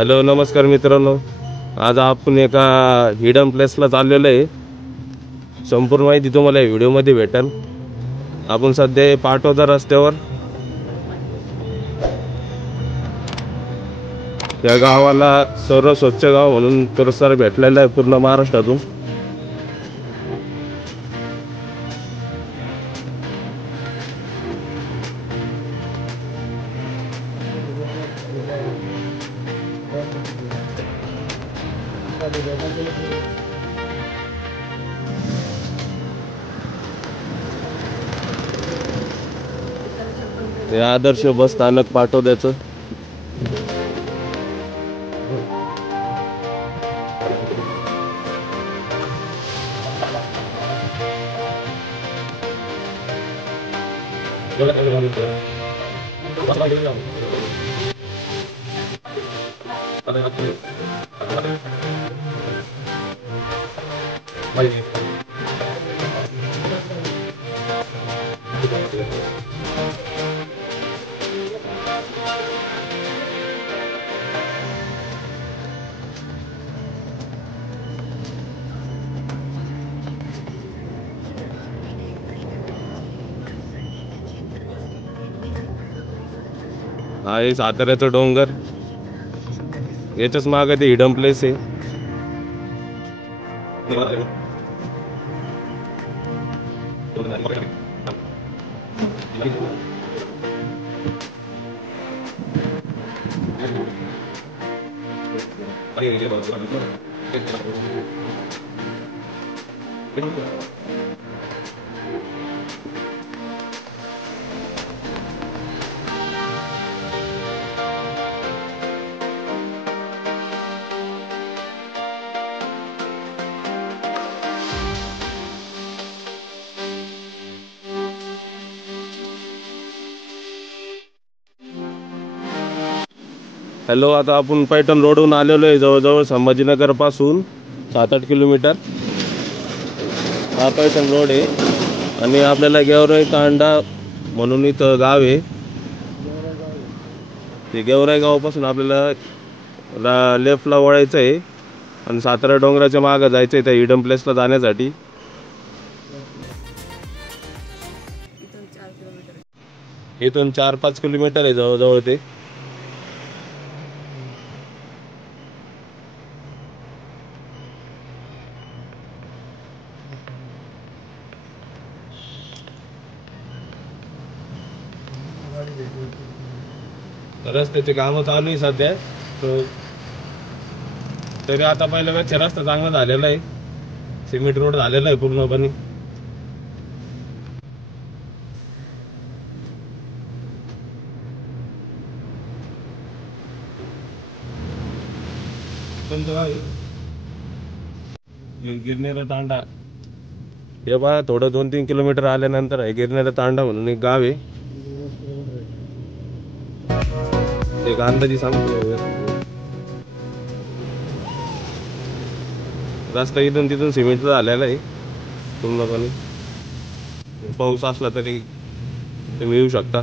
Hello नमस्कार मित्रांनो, आज आपण एका हिडन प्लेसला चाललेलो आहे. संपूर्ण माहिती तुम्हाला व्हिडिओमध्ये भेटेल. आपण सध्या पाटोदा रस्त्यावर या गावाला सर्व स्वच्छ गाव म्हणून पुरस्कार भेटलेला आहे पूर्ण महाराष्ट्रातून. हे आदर्श बस स्थानक पाटोद्याचं. हा आहे साताऱ्याचा डोंगर. याच्याच मागे ते हिडन प्लेस आहे. हॅलो, आता आपण पैठण रोडवरून आलेलो आहे. जवळजवळ संभाजीनगर पासून 7-8 किलोमीटर हा पैठण रोड आहे. आणि आपल्याला गेवराई तांडा म्हणून इथं गाव आहे. ते गेवराई गावापासून आपल्याला लेफ्टला वळायचं आहे आणि सातारा डोंगराच्या मागं जायचं आहे त्या हिडन प्लेसला जाण्यासाठी. इथून 4-5 किलोमीटर आहे जवळजवळ ते. रस्त्याचे काम चालू आहे सध्या. तरी आता पहिल्यापेक्षा रस्ता चांगला झालेला आहे. सिमेंट रोड झालेला आहे पूर्णपणे. गिरनेरा तांडा हे बघा, थोडं 2-3 किलोमीटर आल्यानंतर आहे गिरनेरा तांडा म्हणून एक गाव आहे. एक अंदाजी सांगतो. रस्ता इथून तिथून सिमेंटचा झालेला आहे पूर्णपणे. पाऊस असला तरी तुम्ही येऊ शकता.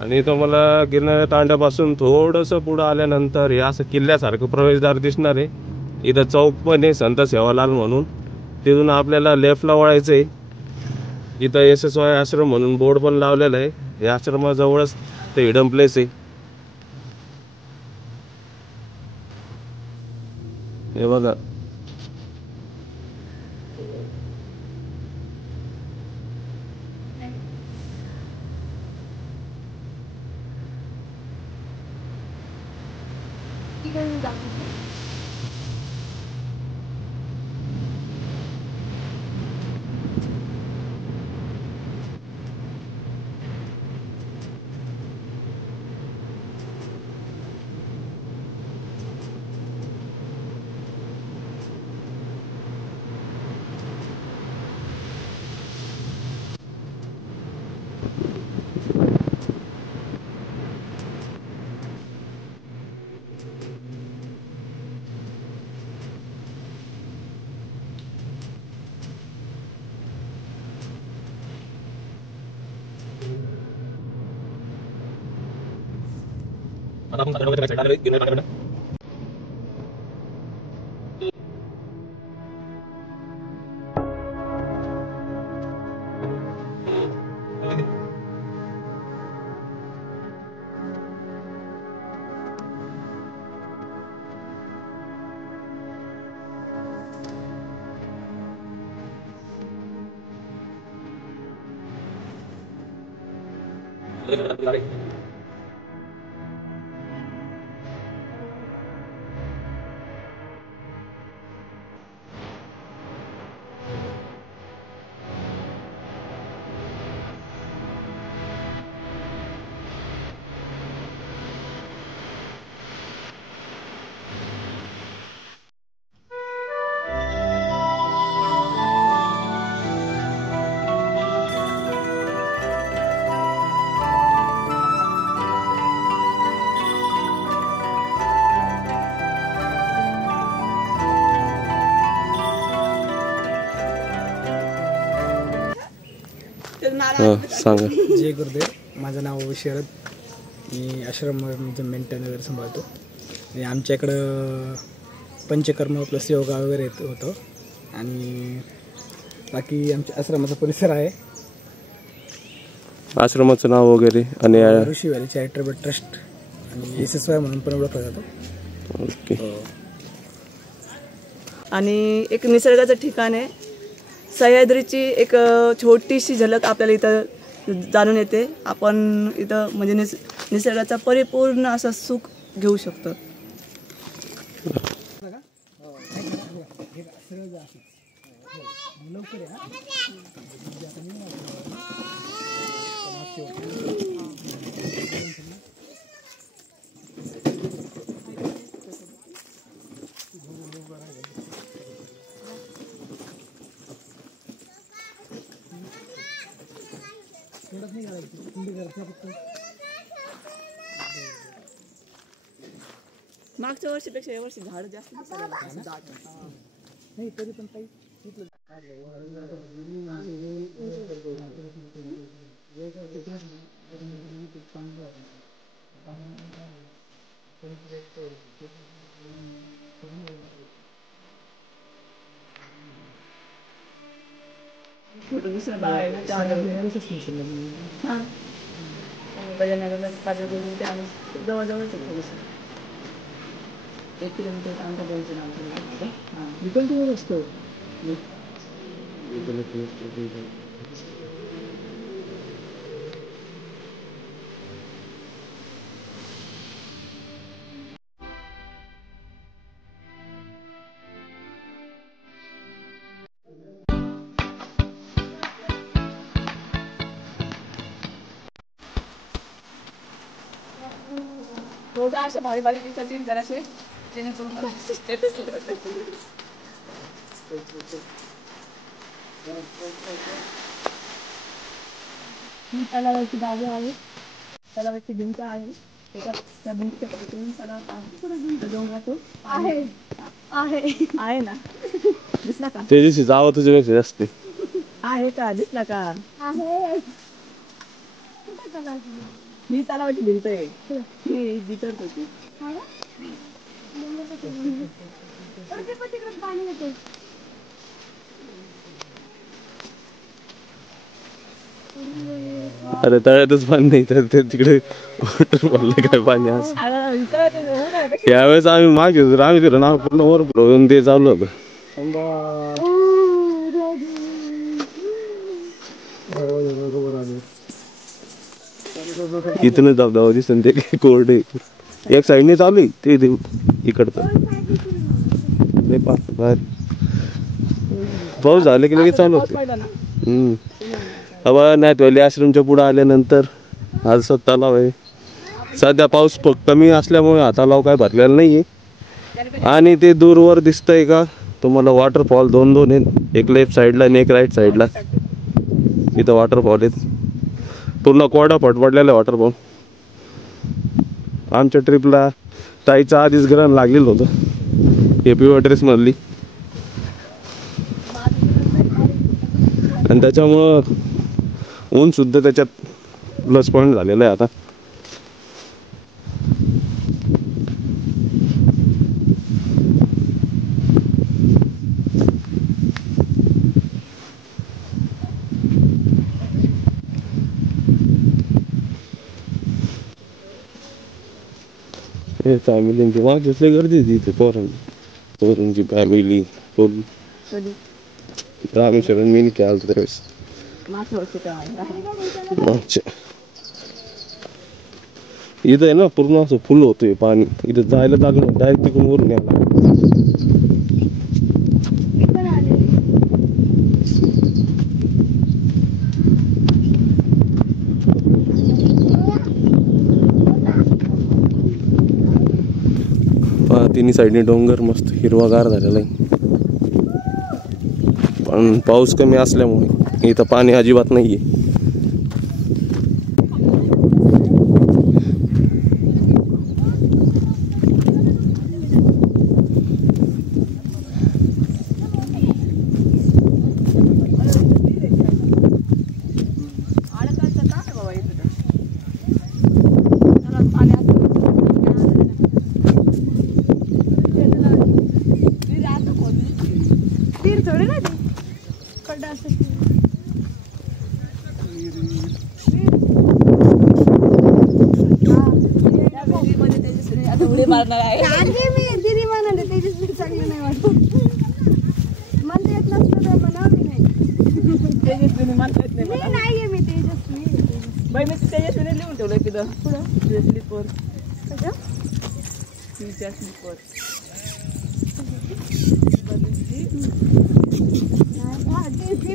आणि तुम्हाला गिरणाऱ्या तांड्यापासून थोडंसं पुढं आल्यानंतर हे असं किल्ल्यासारखं प्रवेशद्वार दिसणार आहे. इथं चौक पण आहे संत सेवालाल म्हणून. तिथून आपल्याला लेफ्टला वळायचं आहे. इथं SSY आश्रम म्हणून बोर्ड पण लावलेला आहे. या आश्रमाजवळच ते हिडन प्लेस आहे. हे बघा, सांगा. जय गुरुदेव. माझं नाव शरद. मी आश्रमाचं मेंटेन वगैरे सांभाळतो. आणि आमच्या इकडं पंचकर्म प्लस योगा वगैरे होतं. आणि बाकी आमच्या आश्रमाचा परिसर आहे. आश्रमाचं नाव वगैरे आणि ऋषी व्हॅली चॅरिटेबल ट्रस्ट आणि SSY म्हणून पण ओळखला जातो. ओके. आणि एक निसर्गाचं ठिकाण आहे. सह्याद्रीची एक छोटीशी झलक आपल्याला इथं जाणून येते. आपण इथं म्हणजे निसर्गाचा परिपूर्ण असं सुख घेऊ शकतो. मागच्या वर्षीपेक्षा यावर्षी झाड जास्त नाही तरी पण काही दुसरं बाय जवळजवळच एक किलोमीटर आमच्या दोनचं नाव असतो. रोज अशा भारी भारी दिवसाची जराशे जेणेकरून स्टेटस तलावाची बाजू आहे. तलावाची भिंत आहे. त्या भिंतीतून डोंगरातून आहे आहे ना. दिसला का? ते दिवशी जावं तुझ्यापेक्षा जास्त आहे का? दिसला का? आहे. ही तलावाची भिंत आहे. ही दिसत होती. अरे तळ्यातच पाणी नाही तर ते तिकडे वॉटरफॉलला काय पाणी असं. यावेळेस आम्ही मागे आम्ही तिला नाव पूर्ण वर येऊन ते चालू होतं. इथून धबधबा दिसतो ते कोरड एक साईडने चालू आहे ते इकडचं पाऊस झाले की लगेच चालू होते. हवा नाहीत आश्रमच्या पुढे आल्यानंतर आज तलाव आहे. सध्या पाऊस कमी असल्यामुळे हा तलाव काय भरलेला नाहीये. आणि ते दूरवर दिसतंय का तुम्हाला वॉटरफॉल दोन आहेत. एक लेफ्ट साईडला आणि एक राईट साईडला. इथं वॉटरफॉल आहेत. पूर्ण कोरडा पडलेला वॉटरफॉल. आमच्या ट्रिपला ताईचं आधीच ग्रहण लागलेलं होतं हेपी ड्रेस मधली. आणि त्याच्यामुळं ऊन सुद्धा त्याच्यात प्लस पॉईंट झालेलं आहे आता. सगळे फॅमिली मागच्या गर्दी होती इथे पोरांची फॅमिली फुल रामेश्वरम मी खेळाल त्यावेळेस मागच्या इथं आहे ना पूर्ण असं फुल होतोय पाणी इथं जायला लागलं डायरेक्ट तिकडून वरून यायला तिन्ही साईडने डोंगर मस्त हिरवागार झालेला आहे पण पाऊस कमी असल्यामुळे इथं पाणी अजिबात नाहीये लिहून ठेवलं तिथं स्लीपर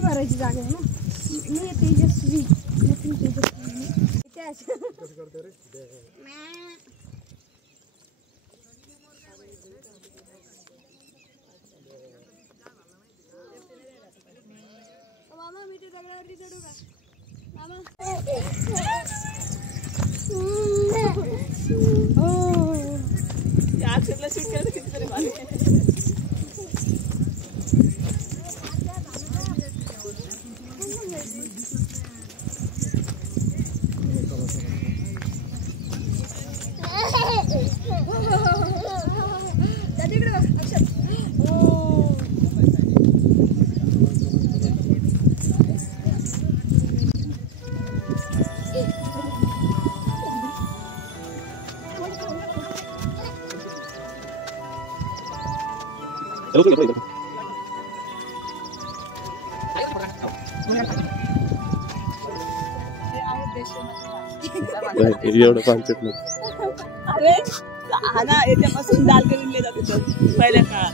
भरायची जागा आहे ना मी तेजस्वी मामा मी ते दगडावरती चढू का मामा अक्षरला शूट केलं कितीतरी मागे एवढं कॉन्सेप्ट नाही अरे हा ना याच्यापासून दाल करून जात होतं पहिल्या काळात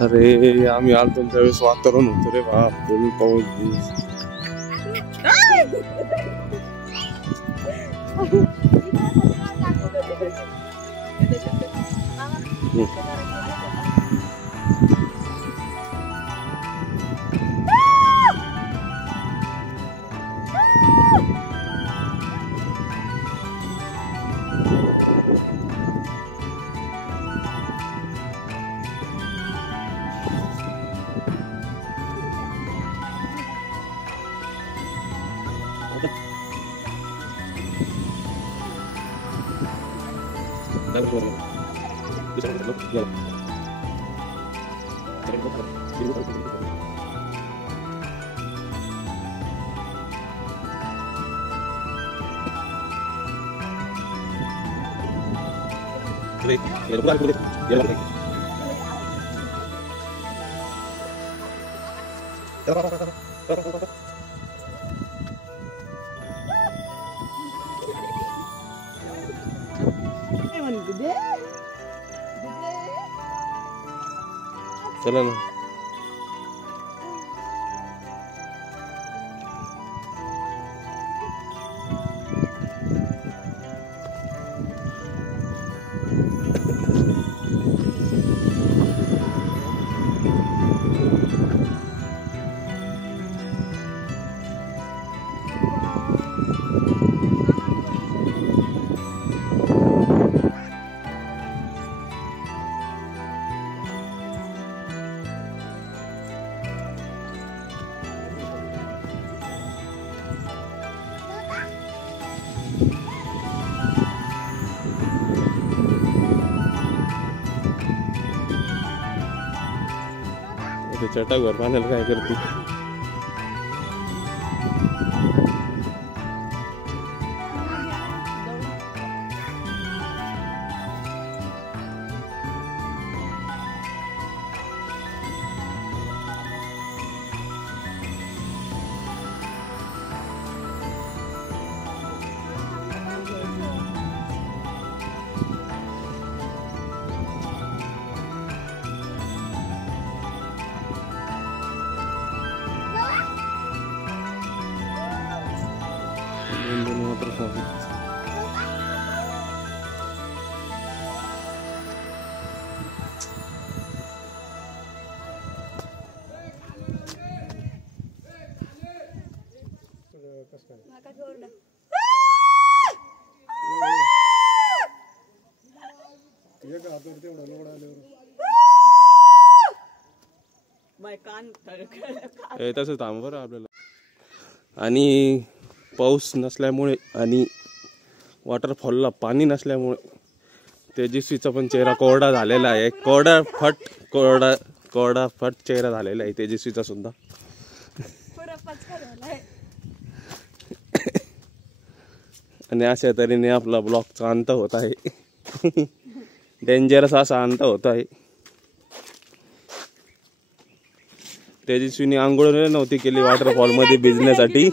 अरे आम्ही आलतो त्यावेळेस वातावरण होतं रे बाप बोलून पाऊस चला ना चटाकभर पाण्याला काय करते. नाका सोडलं. तसं थांब बरं आपल्याला. आणि पाऊस नसल्यामुळे आणि वॉटरफॉलला पाणी नसल्यामुळे तेजस्वीचा पण चेहरा कोरडा झालेला आहे. कोरडा फट चेहरा झालेला आहे तेजस्वीचा सुद्धा. आणि अशा तऱ्हेने आपला ब्लॉगचा अंत होत आहे. डेंजरस असा अंत होत आहे. तेजस्वीने आंघोळ नव्हती केली वॉटरफॉल मध्ये भिजण्यासाठी.